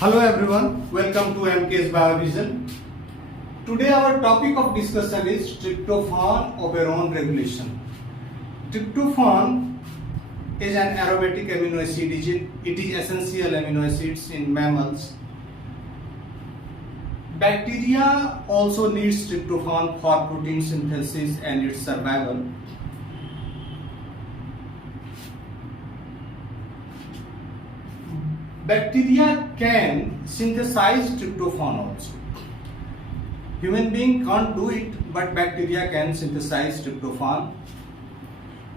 Hello everyone, welcome to MK's Biovision. Today our topic of discussion is tryptophan-operon regulation. Tryptophan is an aromatic amino acid. It is essential amino acids in mammals. Bacteria also needs tryptophan for protein synthesis and its survival. Bacteria can synthesize tryptophan also. Human being can't do it, but bacteria can synthesize tryptophan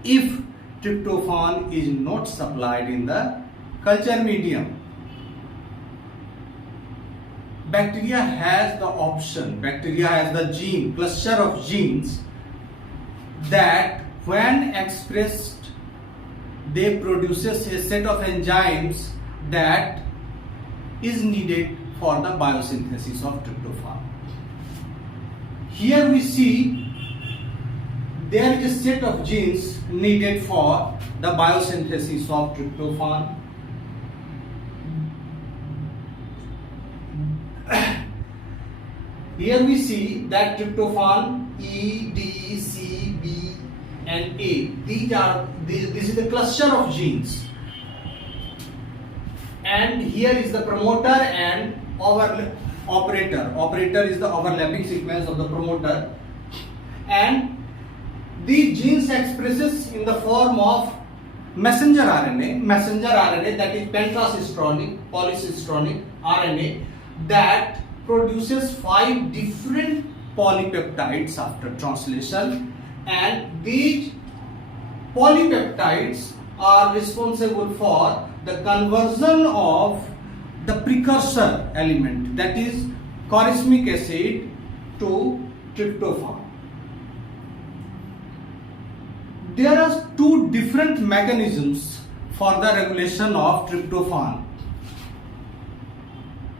if tryptophan is not supplied in the culture medium. Bacteria has the option, bacteria has the gene, cluster of genes that when expressed, they produces a set of enzymes that is needed for the biosynthesis of tryptophan. Here we see there is a set of genes needed for the biosynthesis of tryptophan. Here we see that tryptophan E, D, C, B and A. This is the cluster of genes. And here is the promoter and operator. Operator is the overlapping sequence of the promoter. And these genes expresses in the form of messenger RNA that is pentrasistronic, polycistronic RNA that produces 5 different polypeptides after translation, and these polypeptides are responsible for the conversion of the precursor element, that is choriamic acid, to tryptophan. There are 2 different mechanisms for the regulation of tryptophan.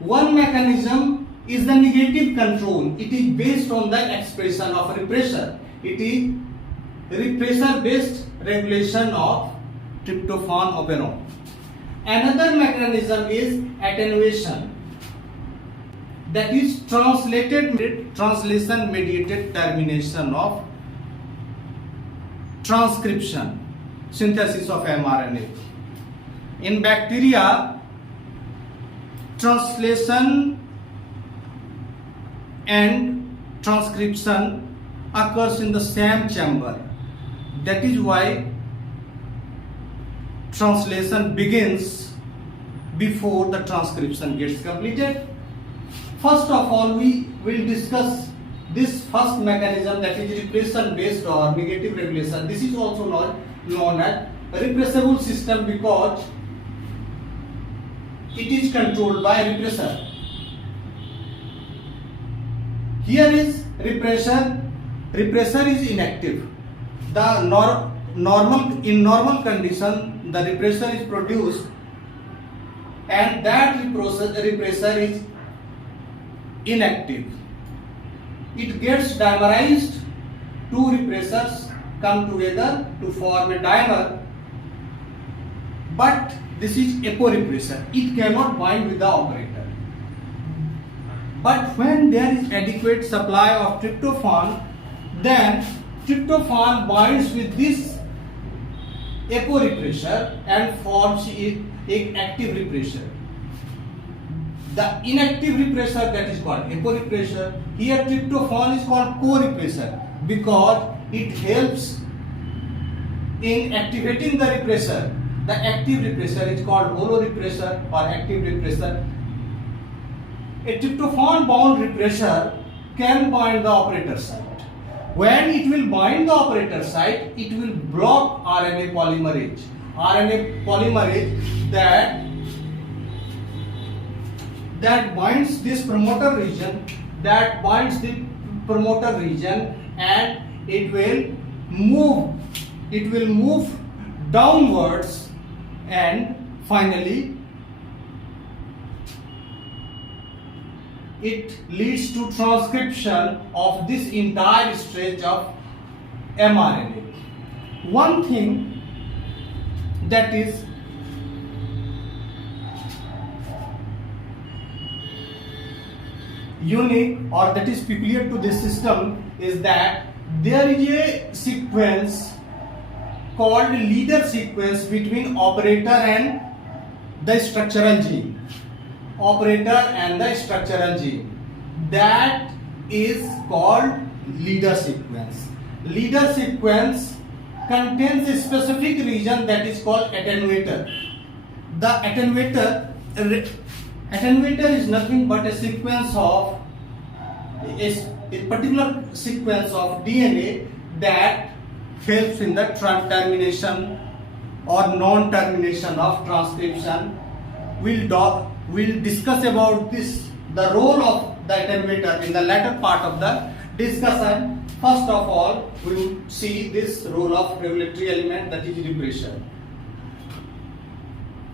One mechanism is the negative control. It is based on the expression of repressor. It is repressor based regulation of tryptophan-operon. Another mechanism is attenuation, that is translation mediated termination of transcription, synthesis of mRNA. In bacteria, translation and transcription occurs in the same chamber. That is why translation begins before the transcription gets completed. First of all, we will discuss this first mechanism, that is repression based or negative regulation. This is also known as repressible system because it is controlled by repressor. Here is repressor. Repressor is inactive. In normal condition, the repressor is produced, and that repressor is inactive. It gets dimerized. 2 repressors come together to form a dimer, but this is aporepressor. It cannot bind with the operator. But when there is adequate supply of tryptophan, then tryptophan binds with this aporepressor and forms an active repressor. The inactive repressor, that is called aporepressor. Here tryptophan is called co-repressor because it helps in activating the repressor. The active repressor is called holorepressor or active repressor. A tryptophan bound repressor can bind the operator site. When it will bind the operator site, it will block RNA polymerase. RNA polymerase that binds this promoter region, and it will move downwards, and finally it leads to transcription of this entire stretch of mRNA. One thing that is unique or that is peculiar to this system is that there is a sequence called leader sequence between operator and the structural gene. Operator and the structural gene. That is called leader sequence. Leader sequence contains a specific region that is called attenuator. The attenuator is nothing but a sequence of a particular sequence of DNA that helps in the termination or non-termination of transcription. We'll discuss about this, the role of the attenuator in the latter part of the discussion. First of all, we will see this role of regulatory element, that is repressor.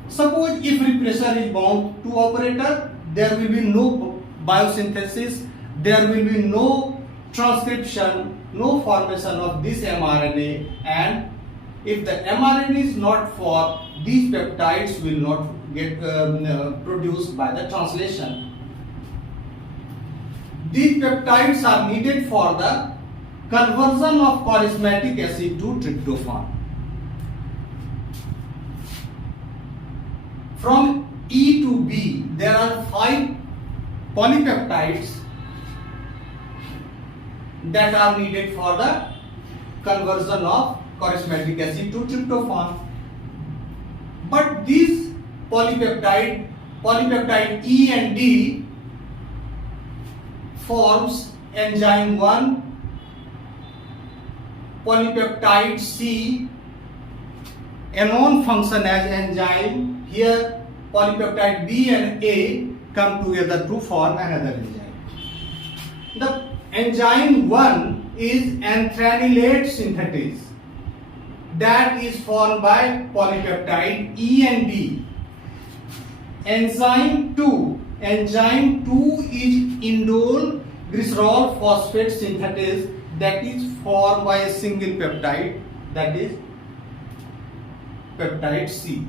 Suppose if repressor is bound to operator, there will be no biosynthesis, there will be no transcription, no formation of this mRNA, and if the mRNA is not formed, these peptides will not get produced by the translation. These peptides are needed for the conversion of charismatic acid to tryptophan. From E to B, there are 5 polypeptides that are needed for the conversion of charismatic acid to tryptophan. But these polypeptide E and D forms enzyme 1, polypeptide C, alone function as enzyme. Here polypeptide B and A come together to form another enzyme. The enzyme 1 is anthranilate synthetase, that is formed by polypeptide E and D. Enzyme 2 is indole glycerol phosphate synthetase, that is formed by a single peptide, that is peptide C.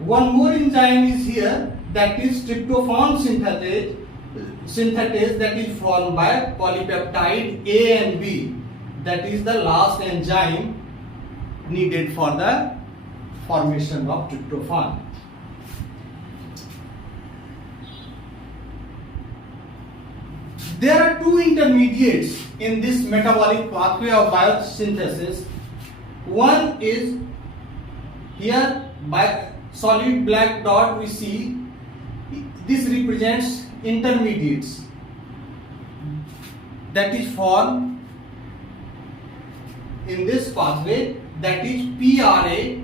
One more enzyme is here, that is tryptophan synthetase, that is formed by polypeptide A and B. That is the last enzyme needed for the formation of tryptophan. There are 2 intermediates in this metabolic pathway of biosynthesis. One is here by solid black dot we see, this represents intermediates that is formed in this pathway, that is PRA.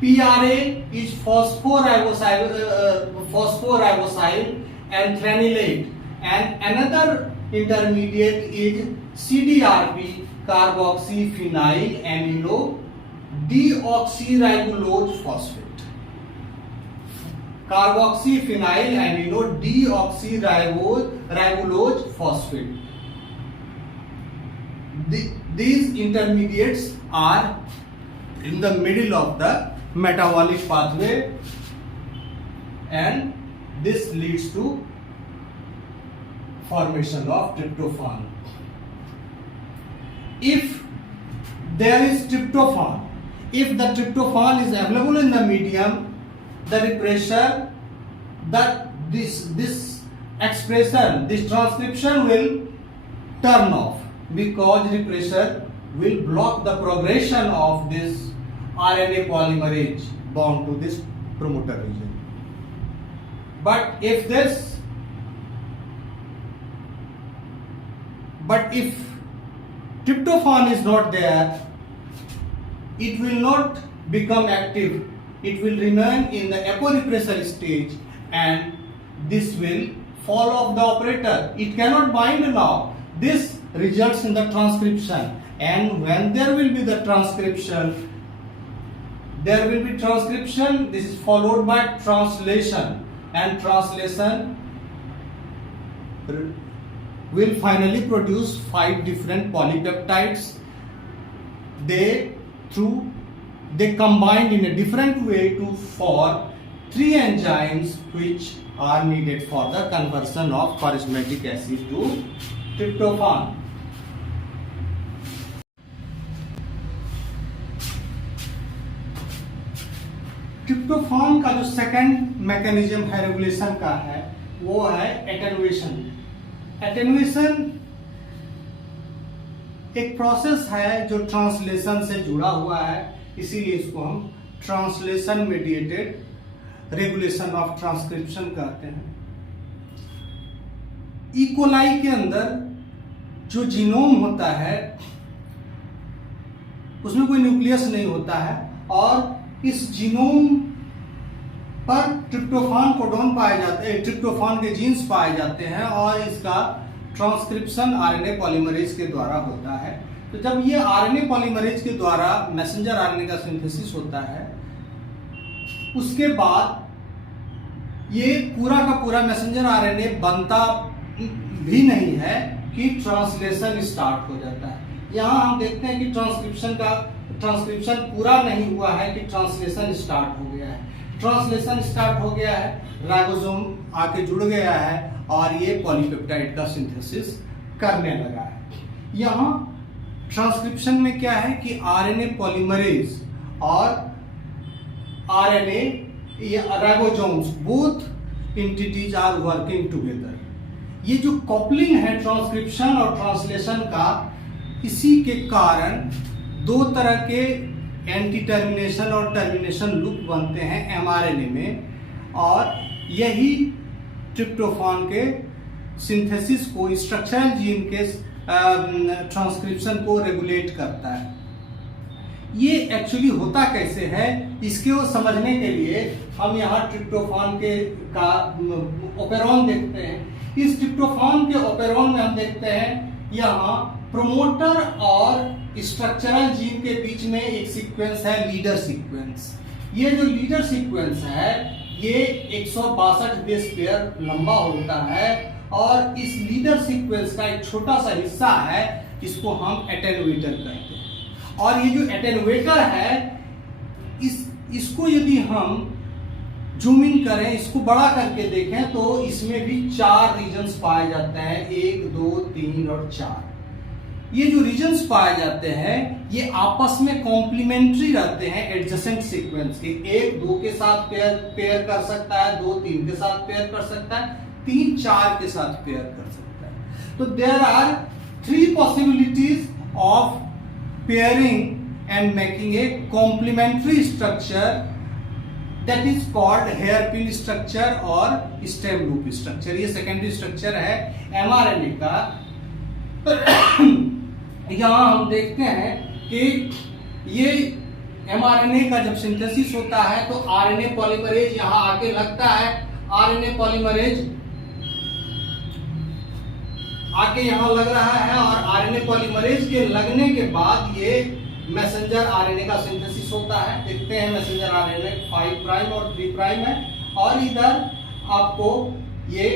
PRA is phosphoribosyl anthranilate, and another intermediate is CDRP, carboxyphenyl amino deoxyribulose phosphate. Carboxyphenyl amino deoxyribulose phosphate. These intermediates are in the middle of the metabolic pathway, and this leads to formation of tryptophan. If there is tryptophan, if the tryptophan is available in the medium, the repressor, this expression, this transcription will turn off, because repressor will block the progression of this RNA polymerase bound to this promoter region. But if tryptophan is not there, it will not become active. It will remain in the aporepressor stage, and this will fall off the operator. It cannot bind now. This results in the transcription, and when there will be the transcription, this is followed by translation, and translation will finally produce 5 different polypeptides. They combined in a different way to form 3 enzymes which are needed for the conversion of charismatic acid to tryptophan. Tryptophan का जो second mechanism है regulation का है वो है attenuation. Attenuation एक process है जो ट्रांसलेशन से जुड़ा हुआ है, इसीलिए इसको हम translation mediated regulation of transcription कहते हैं। इकोलाई के अंदर जो जीनोम होता है उसमें कोई न्यूक्लियस नहीं होता है और इस जीनोम पर ट्रिप्टोफान कोडोन पाए जाते हैं, ट्रिप्टोफान के जीन्स पाए जाते हैं और इसका ट्रांसक्रिप्शन आरएनए पॉलीमरेज के द्वारा होता है। तो जब ये आरएनए पॉलीमरेज के द्वारा मैसेंजर आरएनए का सिंथेसिस होता है उसके बाद ये पूरा का पूरा मैसेंजर आरएनए बनता भी नहीं है कि ट्रांसलेशन स्टार्ट हो जाता है। यहाँ हम देखते हैं कि ट्रांसक्रिप्शन पूरा नहीं हुआ है कि ट्रांसलेशन स्टार्ट हो गया है। ट्रांसलेशन स्टार्ट हो गया है, राइबोसोम आके जुड़ गया है और ये पॉलीपेप्टाइड का सिंथेसिस करने लगा है। यहाँ ट्रांसक्रिप्शन में क्या है कि आरएनए पॉलीमरेज और RNA ribosomes both entities are working together. ये जो कपलिंग है ट्रांसक्रिप्शन और ट्रांसलेशन का, इसी के कारण दो तरह के एंटी टर्मिनेशन और टर्मिनेशन लूप बनते हैं एमआरएनए में और यही ट्रिप्टोफान के सिंथेसिस को, स्ट्रक्चरल जीन के ट्रांसक्रिप्शन को रेगुलेट करता है। ये एक्चुअली होता कैसे है इसके वो समझने के लिए हम यहाँ ट्रिप्टोफान के का ओपेरॉन देखते हैं। इस ट्रिप्टोफान के ओपेरॉन में हम देखते हैं यहाँ प्रोमोटर और स्ट्रक्चरल जीन के बीच में एक सीक्वेंस है, लीडर सीक्वेंस। ये जो लीडर सीक्वेंस है ये 162 बेस पेयर लंबा होता है और इस लीडर सीक्वेंस का एक छोटा सा हिस्सा है, इसको हम एटेनुएटर कहते हैं। और ये जो एटेनुएटर है इसको यदि हम जूम इन करें, इसको बड़ा करके देखें तो इसमें भी 4 रीजन्स पाए जाते हैं, 1, 2, 3 और 4। ये जो रीजन्स पाए जाते हैं ये आपस में कॉम्प्लीमेंट्री रहते हैं एडजेसेंट सीक्वेंस के। 1 2 के साथ पेयर कर सकता है, 2 3 के साथ पेयर कर सकता है, 3 4 के साथ पेयर कर सकता है। तो there are 3 possibilities of pairing and making a complementary structure that is called hairpin structure और स्टेम लूप स्ट्रक्चर। ये सेकेंडरी स्ट्रक्चर है एमआरएनए का। यहाँ हम देखते हैं कि ये एमआरएनए का जब सिंथेसिस होता है तो आरएनए पॉलीमरेज यहाँ आके लगता है। आरएनए पॉलीमरेज आके यहाँ लग रहा है और आरएनए पॉलीमरेज के लगने के बाद ये मैसेंजर आरएनए का सिंथेसिस होता है। देखते हैं मैसेंजर आरएनए 5 प्राइम और 3 प्राइम है और इधर आपको ये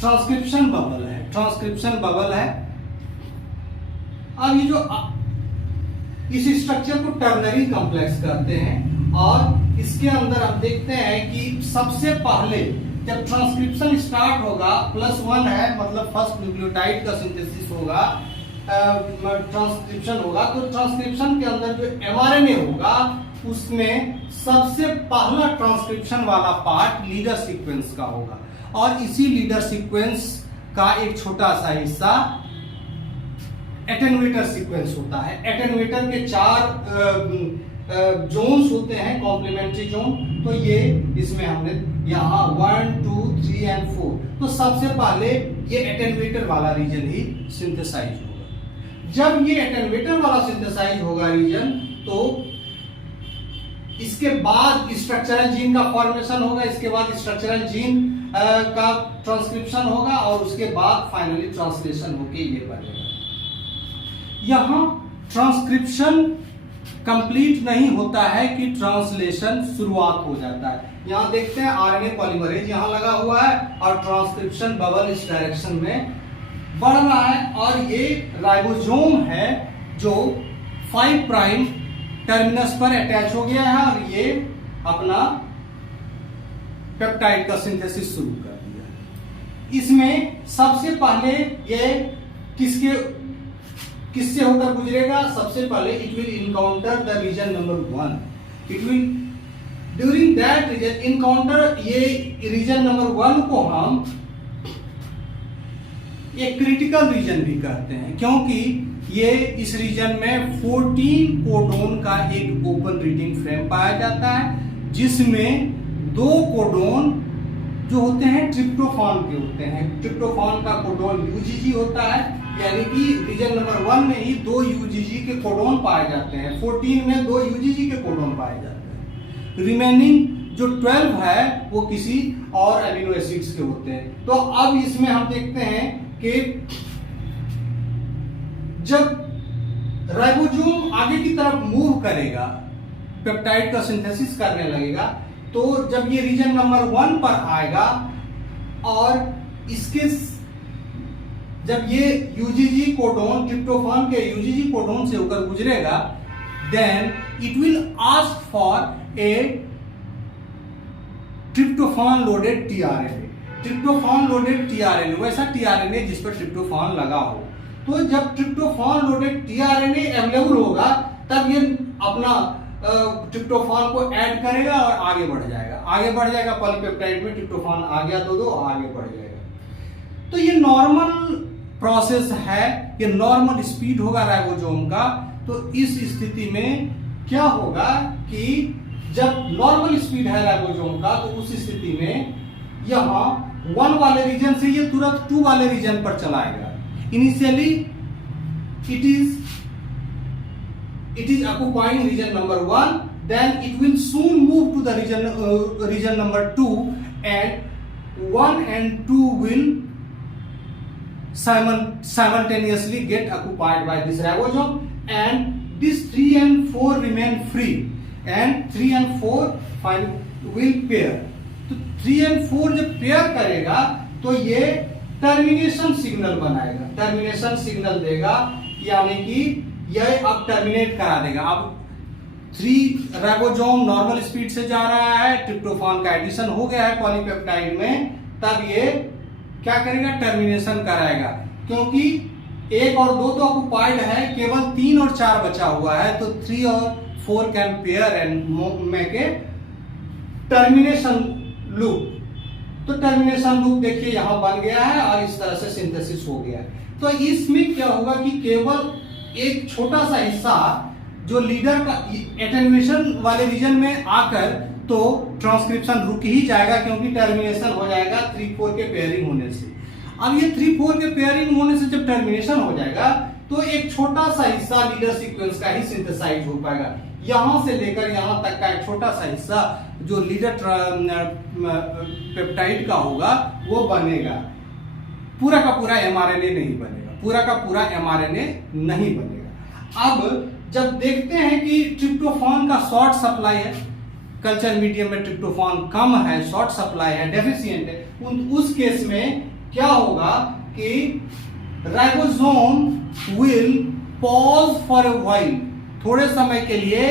ट्रांसक्रिप्शन बबल है, ट्रांसक्रिप्शन बबल है। अब ये जो इस स्ट्रक्चर को टर्नरी कॉम्प्लेक्स कहते हैं और इसके अंदर आप देखते हैं कि सबसे पहले जब ट्रांसक्रिप्शन स्टार्ट होगा +1 है, मतलब फर्स्ट न्यूक्लियोटाइड का सिंथेसिस होगा, ट्रांसक्रिप्शन होगा, तो ट्रांसक्रिप्शन के अंदर जो एमआरएनए होगा उसमें सबसे पहला ट्रांसक्रिप्शन वाला पार्ट लीडर सीक्वेंस का होगा और इसी लीडर सीक्वेंस का एक छोटा सा हिस्सा एटेनुएटर सीक्वेंस होता है। एटेनुएटर के 4 जोन्स होते हैं, कॉम्प्लीमेंट्री जोन। तो ये इसमें हमने यहाँ 1 2 3 एंड 4, तो सबसे पहले ये एटेनुएटर वाला रीजन ही सिंथेसाइज होगा। जब ये एटेनुएटर वाला सिंथेसाइज होगा रीजन, तो इसके बाद स्ट्रक्चरल जीन का फॉर्मेशन होगा, इसके बाद स्ट्रक्चरल जीन का ट्रांसक्रिप्शन होगा और उसके बाद फाइनली ट्रांसलेशन होके ये बनेगा। यहाँ ट्रांसक्रिप्शन कंप्लीट नहीं होता है कि ट्रांसलेशन शुरुआत हो जाता है। यहाँ देखते हैं आरएनए पॉलीमरेज यहाँ लगा हुआ है और ट्रांसक्रिप्शन बबल इस डायरेक्शन में बढ़ रहा है और ये राइबोसोम है जो 5 प्राइम टर्मिनस पर अटैच हो गया है और ये अपना पेप्टाइड का सिंथेसिस शुरू कर दिया। इसमें सबसे पहले ये किससे होकर गुजरेगा? सबसे पहले it will encounter the region number 1। It will during that region encounter, ये रीजन नंबर 1 को हम एक क्रिटिकल रीजन भी कहते हैं, क्योंकि ये इस रीजन में 14 कोडोन का एक ओपन रीडिंग फ्रेम पाया जाता है, जिसमें 2 कोडोन जो होते हैं ट्रिप्टोफान के होते हैं। ट्रिप्टोफान का कोडोन यूजीजी होता है, यानी कि रीजन नंबर 1 में ही 2 यूजीजी के कोडोन पाए जाते हैं, 14 में 2 यूजीजी के कोडोन पाए जाते हैं। रिमेनिंग जो 12 है वो किसी और एमिनो एसिड्स के होते हैं। तो अब इसमें हम देखते हैं कि जब राइबोसोम आगे की तरफ मूव करेगा, पेप्टाइड का सिंथेसिस करने लगेगा, तो जब ये रीजन नंबर 1 पर आएगा और इसके जब ये यूजीजी कोडोन ट्रिप्टोफान के यूजीजी कोडोन से होकर गुजरेगा, then it will ask for a tryptophan loaded tRNA. Tryptophan loaded tRNA, वैसा टीआरएनए जिस पर ट्रिप्टोफान लगा हो। तो जब ट्रिप्टोफान लोडेड टीआरएनए अवेलेबल होगा, तब ये अपना ट्रिप्टोफान को ऐड करेगा और आगे बढ़ जाएगा। पॉलीपेप्टाइड में ट्रिप्टोफान आ गया तो आगे बढ़ जाएगा। तो ये नॉर्मल प्रोसेस है, ये नॉर्मल स्पीड होगा राइबोसोम का। तो इस स्थिति में क्या होगा कि जब नॉर्मल स्पीड है राइबोसोम का, तो उस स्थिति में यहां 1 वाले रीजन से ये तुरंत 2 वाले रीजन पर चलाएगा। Initially it is occupying region number 1, then it will soon move to the region number 2, and 1 and 2 will simultaneously get occupied by this ribosome, and this 3 and 4 remain free, and 3 and 4 will pair. तो 3 and 4 जब pair करेगा तो ये termination signal बनाएगा, termination signal देगा, यानी कि यह अब टर्मिनेट करा देगा। अब 3 राइबोसोम नॉर्मल स्पीड से जा रहा है, ट्रिप्टोफान का एडिशन हो गया है पॉलीपेप्टाइड में, तब ये क्या करेगा? टर्मिनेशन कराएगा, क्योंकि 1 और 2 तो ऑक्युपाइड है, केवल 3 और 4 बचा हुआ है। तो 3 और 4 can pair and make a termination loop. तो टर्मिनेशन लूप देखिए यहां बन गया है और इस तरह से सिंथेसिस हो गया है। तो इसमें क्या होगा कि केवल एक छोटा सा हिस्सा जो लीडर का एटेन्यूएशन वाले रीजन में आकर तो ट्रांसक्रिप्शन रुक ही जाएगा, क्योंकि टर्मिनेशन हो जाएगा 3-4 के पेयरिंग होने से। अब ये 3-4 के पेयरिंग होने से जब टर्मिनेशन हो जाएगा, तो एक छोटा सा हिस्सा लीडर सीक्वेंस का ही सिंथेसाइज हो पाएगा। यहां से लेकर यहां तक का एक छोटा सा हिस्सा जो लीडर पेप्टाइड का होगा वो बनेगा। पूरा का पूरा एमआरएनए नहीं बनेगा, पूरा का पूरा एमआरएनए नहीं बनेगा। अब जब देखते हैं कि ट्रिप्टोफान का शॉर्ट सप्लाई है, कल्चर मीडियम में ट्रिप्टोफान कम है, शॉर्ट सप्लाई है, डेफिशिएंट है, उस केस में क्या होगा कि ribosome will pause for a while, थोड़े समय के लिए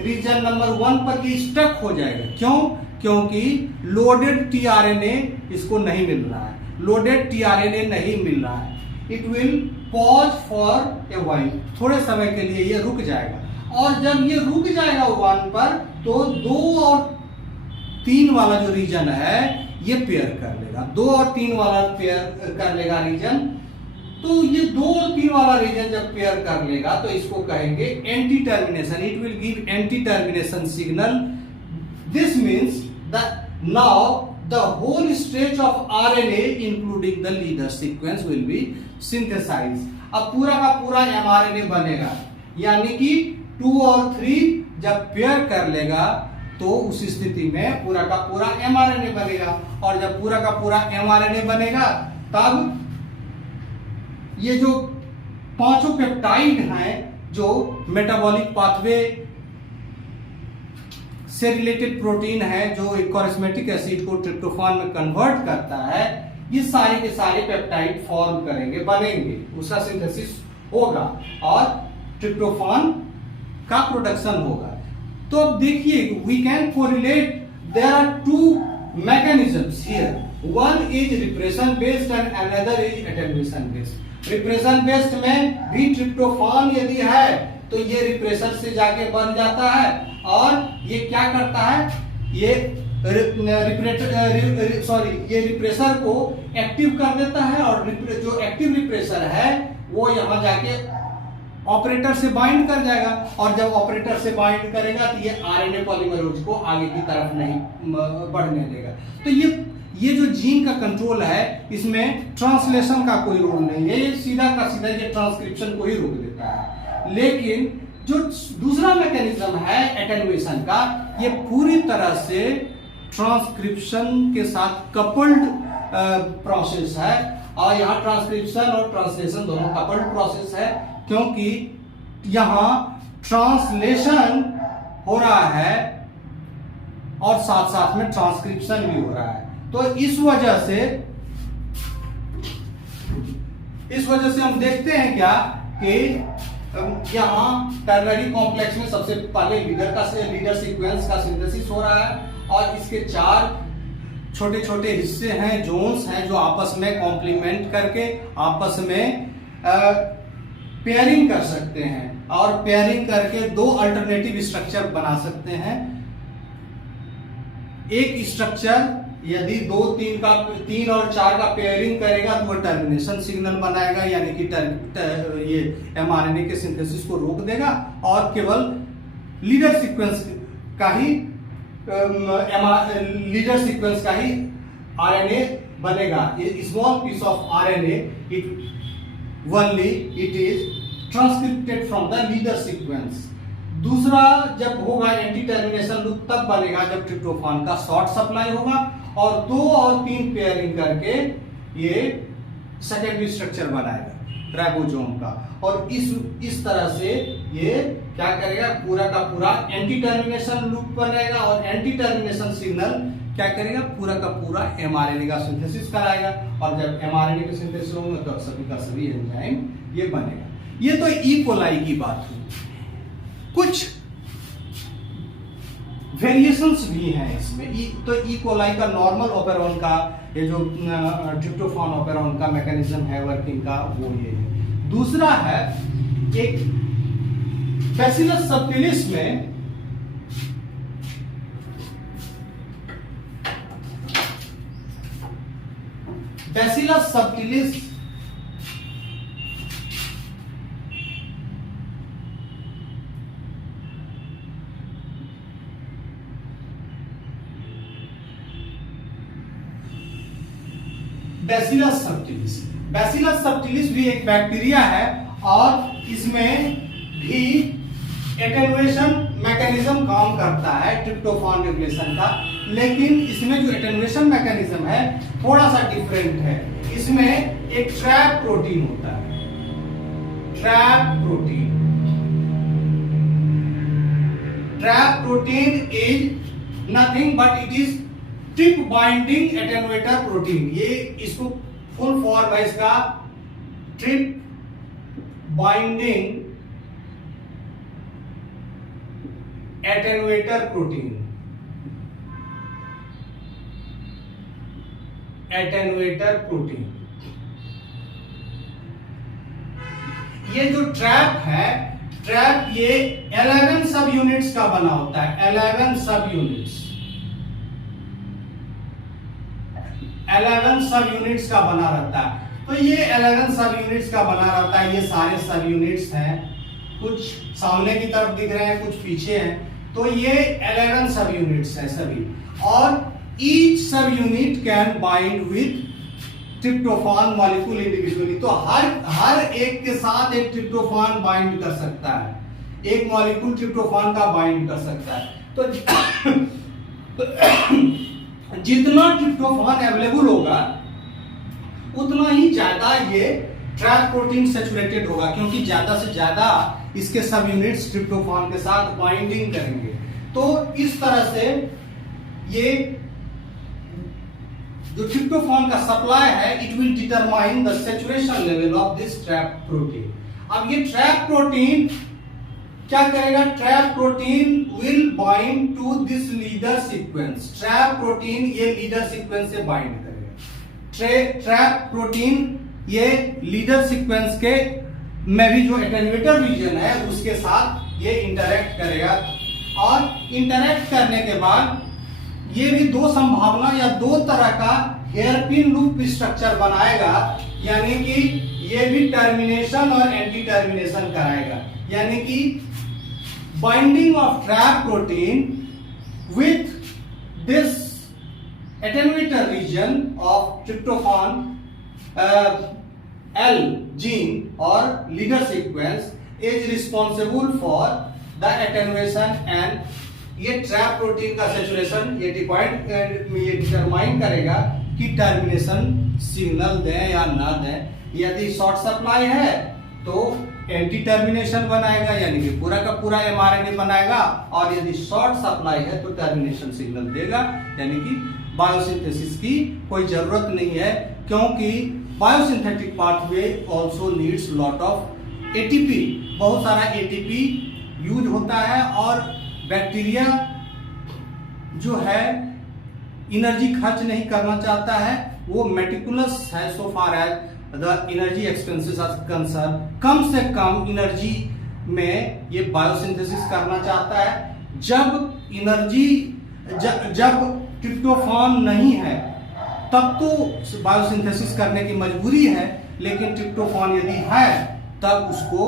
रीजन नंबर 1 पर ये स्टक हो जाएगा। क्यों? क्योंकि लोडेड टीआरएनए इसको नहीं मिल रहा है, लोडेड टीआरएनए नहीं मिल रहा है। It will pause for a while, थोड़े समय के लिए ये रुक जाएगा। और जब ये रुक जाएगा 1 पर, तो 2 और 3 वाला जो रीजन है ये पेयर कर लेगा, 2 और 3 वाला पेयर कर लेगा रीजन। तो ये 2 और 3 वाला रीजन जब पेयर कर लेगा तो इसको कहेंगे anti termination. It will give anti termination signal. This means that now the whole stretch of RNA including the leader sequence will be synthesized। अब पूरा का पूरा mRNA बनेगा, यानी कि 2 और 3 जब पेयर कर लेगा तो उस स्थिति में पूरा का पूरा mRNA बनेगा। और जब पूरा का पूरा mRNA बनेगा, तब ये जो 5 पेप्टाइड हैं जो मेटाबॉलिक पाथवे से रिलेटेड प्रोटीन है, जो एक कॉरिस्मेटिक एसिड को ट्रिप्टोफान में कन्वर्ट करता है, ये सारे के सारे पेप्टाइड फॉर्म करेंगे, बनेंगे, उसका सिंथेसिस होगा और ट्रिप्टोफान का प्रोडक्शन होगा। तो अब देखिए, we can correlate, there are 2 mechanism mechanisms here. One is repression based and another is attenuation based. Repression based में भी ट्रिप्टोफान यदि है तो ये रिप्रेशर से जाके बन जाता है और ये क्या करता है, ये ये रिप्रेशर को एक्टिव कर देता है और जो एक्टिव रिप्रेशर है वो यहाँ जाके ऑपरेटर से बाइंड कर जाएगा और जब ऑपरेटर से बाइंड करेगा तो ये आरएनए पॉलीमरेज को आगे की तरफ नहीं बढ़ने देगा। तो ये जो जीन का कंट्रोल है इसमें ट्रांसलेशन का कोई रोल नहीं है, ये सीधा का सीधा ये ट्रांसक्रिप्शन को ही रोक देता है। लेकिन जो दूसरा मैकेनिज्म है एटेन्युएशन का, ये पूरी तरह से ट्रांसक्रिप्शन के साथ कपल्ड प्रोसेस है और यहाँ ट्रांसक्रिप्शन और ट्रांसलेशन दोनों कपल्ड प्रोसेस है, क्योंकि यहाँ ट्रांसलेशन हो रहा है और साथ साथ में ट्रांसक्रिप्शन भी हो रहा है। तो इस वजह से हम देखते हैं क्या कि यहाँ टर्नरी कॉम्प्लेक्स में सबसे पहले लीडर सीक्वेंस का सिंथेसिस हो रहा है और इसके 4 छोटे छोटे हिस्से हैं, जोन्स हैं, जो आपस में कॉम्प्लीमेंट करके आपस में पेयरिंग कर सकते हैं और पेयरिंग करके 2 अल्टरनेटिव स्ट्रक्चर बना सकते हैं। एक स्ट्रक्चर यदि 2, 3 और 4 का पेयरिंग करेगा तो वो टर्मिनेशन सिग्नल बनाएगा, यानी कि ये एमआरएनए के सिंथेसिस को रोक देगा और केवल लीडर सीक्वेंस का ही आरएनए बनेगा। Small piece of RNA it is transcribed from the leader sequence. दूसरा जब होगा एंटी टर्मिनेशन लूप तब बनेगा जब ट्रिप्टोफान का शॉर्ट सप्लाई होगा और 2 और 3 पेयरिंग करके ये सेकेंडरी स्ट्रक्चर बनाएगा राइबोसोम का और इस तरह से ये क्या करेगा, पूरा का पूरा एंटी टर्मिनेशन लूप बनेगा और एंटी टर्मिनेशन सिग्नल क्या करेगा, पूरा का पूरा एमआरएनए का सिंथेसिस कराएगा और जब एमआरएनए का सिंथेसिस होगा तो सभी का सभी एंजाइम ये बनेगा। ये तो ई कोलाई की बात हुई। कुछ वेरिएशंस भी हैं इसमें। तो ई कोलाई का नॉर्मल ऑपेरॉन का ये जो ट्रिप्टोफान ऑपेरॉन का मैकेनिज्म है वर्किंग का वो ये है। दूसरा है एक बैसिलस सबटिलिस में बैसिलस सबटिलिस बैसिलस सबटिलिस भी एक बैक्टीरिया है और इसमें भी एटेन्युएशन मैकेनिज्म काम करता है ट्रिप्टोफान रेगुलेशन का, लेकिन इसमें जो एटेन्युएशन मैकेनिज्म है थोड़ा सा डिफरेंट है। इसमें एक ट्रैप प्रोटीन होता है। Trap protein is nothing but it is trip binding attenuator protein. ये इसको फुल फॉर्म है इसका ट्रिप बाइंडिंग एटेन्युएटर प्रोटीन। ये जो ट्रैप है, ट्रैप ये 11 सब यूनिट्स का बना होता है। 11 सब यूनिट्स का बना रहता है। तो ये 11 सब यूनिट्स का बना रहता है। ये सारे सब यूनिट्स हैं, कुछ सामने की तरफ दिख रहे हैं, कुछ पीछे हैं। तो ये 11 सब यूनिट्स हैं सभी, और ईच सब unit can bind with tryptophan molecule individually. तो हर एक के साथ एक ट्रिप्टोफान बाइंड कर सकता है, एक मॉलिक्यूल ट्रिप्टोफान का बाइंड कर सकता है। तो जितना ट्रिप्टोफान अवेलेबल होगा उतना ही ज्यादा ये ट्रैप प्रोटीन सैचुरेटेड होगा, क्योंकि ज्यादा से ज्यादा इसके सब यूनिट्स ट्रिप्टोफान के साथ बाइंडिंग करेंगे। तो इस तरह से ये जो ट्रिप्टोफान का सप्लाई है it will determine the saturation level of this trap protein. अब ये ट्रैप प्रोटीन क्या करेगा, trap protein will bind to this leader sequence. Trap protein ये लीडर सीक्वेंस से बाइंड करेगा। ट्रैप प्रोटीन ये लीडर सीक्वेंस के में भी जो एटेन्यूएटर रीजन है उसके साथ ये इंटरेक्ट करेगा, और इंटरेक्ट करने के बाद ये भी दो संभावना या दो तरह का हेयरपिन लूप स्ट्रक्चर बनाएगा, यानी कि ये भी टर्मिनेशन और एंटी टर्मिनेशन कराएगा। यानी कि binding of trap protein with this attenuator region of tryptophan L gene or leader sequence is responsible for the attenuation, and ये ट्रैप प्रोटीन का सेचुरेशन ये डिटरमाइन करेगा कि टर्मिनेशन सिग्नल दें या ना दें। यदि शॉर्ट सप्लाई है तो एंटी टर्मिनेशन बनाएगा, यानी कि पूरा का पूरा mRNA बनाएगा, और यदि शॉर्ट सप्लाई है तो टर्मिनेशन सिग्नल देगा। यानी कि बायोसिंथेसिस की कोई जरूरत नहीं है, क्योंकि biosynthetic pathway also needs lot of ATP. बहुत सारा एटीपी यूज होता है, और बैक्टीरिया जो है एनर्जी खर्च नहीं करना चाहता है, वो मेटिकुलस है so far as the energy expenses are concern. कम से कम एनर्जी में ये बायोसिंथेसिस करना चाहता है। जब ट्रिप्टोफान नहीं है तब तो बायोसिंथेसिस करने की मजबूरी है, लेकिन ट्रिप्टोफान यदि है तब उसको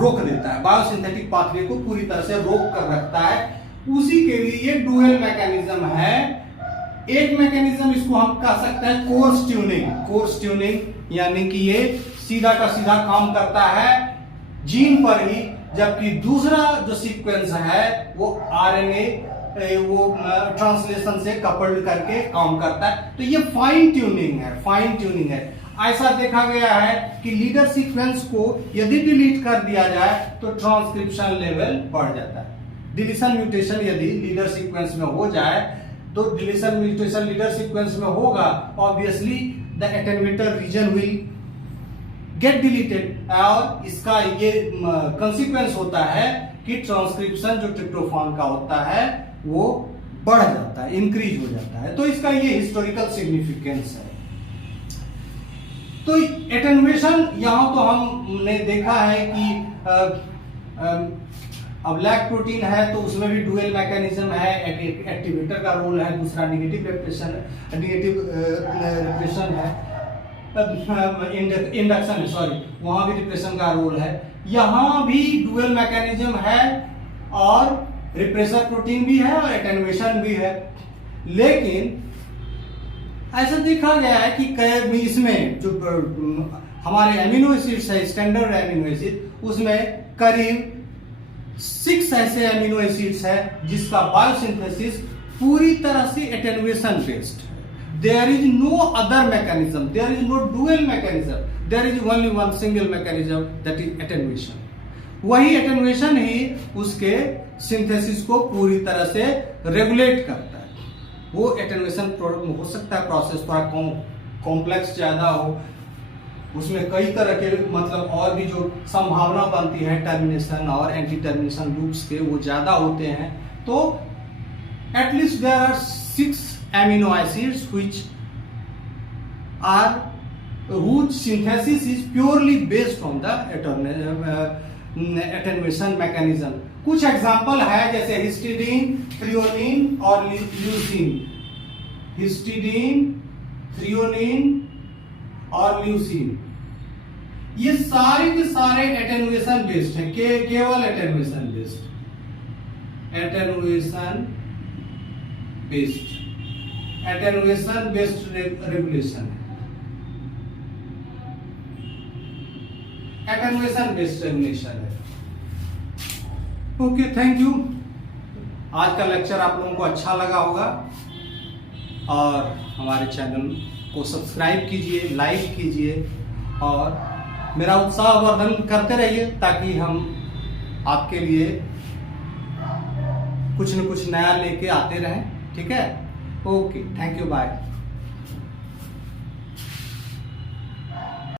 रोक देता है, बायोसिंथेटिक पाथवे को पूरी तरह से रोक कर रखता है। उसी के लिए ये डुअल मैकेनिज्म है। एक मैकेनिज्म इसको हम कह सकते हैं कोर्स ट्यूनिंग। कोर्स ट्यूनिंग यानी कि ये सीधा का सीधा काम करता है जीन पर ही, जबकि दूसरा जो सीक्वेंस है वो आरएनए वो ट्रांसलेशन से कपल्ड करके काम करता है। तो ये फाइन ट्यूनिंग है, फाइन ट्यूनिंग है। ऐसा देखा गया है कि लीडर सीक्वेंस को यदि डिलीट कर दिया जाए तो ट्रांसक्रिप्शन लेवल बढ़ जाता है। डिलीशन म्यूटेशन यदि लीडर सीक्वेंस में हो जाए तो डिलीशन म्यूटेशन लीडर सीक्वेंस में होगा, obviously the attenuator region will get deleted, और इसका ये कंसीक्वेंस होता है कि ट्रांसक्रिप्शन जो ट्रिप्टोफान का होता है वो बढ़ जाता है, इंक्रीज हो जाता है। तो इसका ये हिस्टोरिकल सिग्निफिकेंस है। तो एटेन्यूएशन यहां तो हमने देखा है कि अब लैक प्रोटीन है तो उसमें भी डुअल मैकेनिज्म है, एक्टिवेटर का रोल है, दूसरा नेगेटिव रिप्रेशन है, इंडक्शन है, सॉरी, वहां भी रिप्रेशन का रोल है। यहां भी डुअल मैकेनिज्म है, और रिप्रेसर प्रोटीन भी है और एटेन्यूएशन भी है। लेकिन ऐसा देखा गया है कि इसमें जो हमारे एमिनो एसिड्स है, स्टैंडर्ड एमिनो एसिड, उसमें करीब 6 ऐसे एमिनो एसिड्स है जिसका बायोसिंथेसिस पूरी तरह से एटेन्यूएशन बेस्ड है। There is no other mechanism, there is no dual mechanism, there is only one single mechanism, that is attenuation. वही एटेन्यूएशन ही उसके सिंथेसिस को पूरी तरह से रेगुलेट करता है। वो एटेन्यूएशन हो सकता है प्रोसेस थोड़ा कॉम्प्लेक्स ज्यादा हो, उसमें कई तरह के मतलब और भी जो संभावना बनती है टर्मिनेशन और एंटी टर्मिनेशन लूप्स के, वो ज्यादा होते हैं। तो at least there are 6 amino acids whose synthesis is purely based on the attenuation mechanism. कुछ एग्जाम्पल है जैसे हिस्टिडीन, थ्रियोनिन और ल्यूसीन। हिस्टिडीन, थ्रियोनिन और ल्यूसीन, ये सारे के सारे एटेन्यूएशन बेस्ड हैं, केवल attenuation based, attenuation based regulation, attenuation based regulation है। Okay, thank you. आज का लेक्चर आप लोगों को अच्छा लगा होगा, और हमारे चैनल को सब्सक्राइब कीजिए, लाइक कीजिए, और मेरा उत्साहवर्धन करते रहिए ताकि हम आपके लिए कुछ न कुछ नया लेके आते रहें। ठीक है, ओके, थैंक यू, बाय।